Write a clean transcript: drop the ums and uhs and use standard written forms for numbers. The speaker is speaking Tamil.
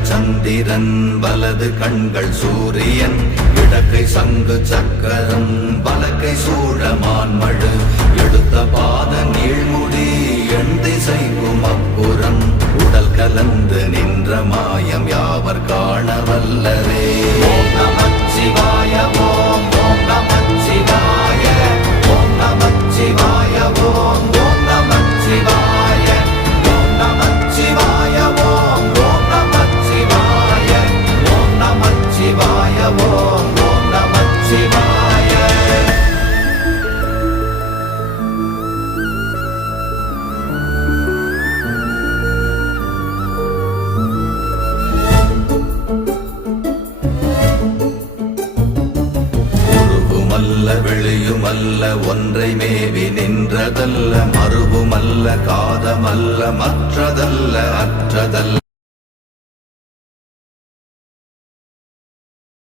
இடங்கள் சந்திரன் வலது கண்கள் சூரியன் இடக்கை சங்கு சக்கரம் வலக்கை சூழமான்மழு எடுத்த பாத நீழ்முடி எண் திசைக்கும் அப்புறம் உடல் கலந்து நின்ற மாயம் யாவர் காண வல்லரே. ஓம் நமச்சிவாய ஓம் ஓம் நமச்சிவாய ஓம் நமச்சிவாய ஓம் ஓம் நமச்சிவாய ஓம் நமச்சிவாய ஓம் ஓம் நமச்சிவாய ஓம் நமச்சிவாய ஓம் ஓம் நமச்சிவாய. வெளியுமல்ல ஒன்றை மேவி நின்றதல்ல மறுவுமல்ல காதமல்ல மற்றதல்ல அற்றதல்ல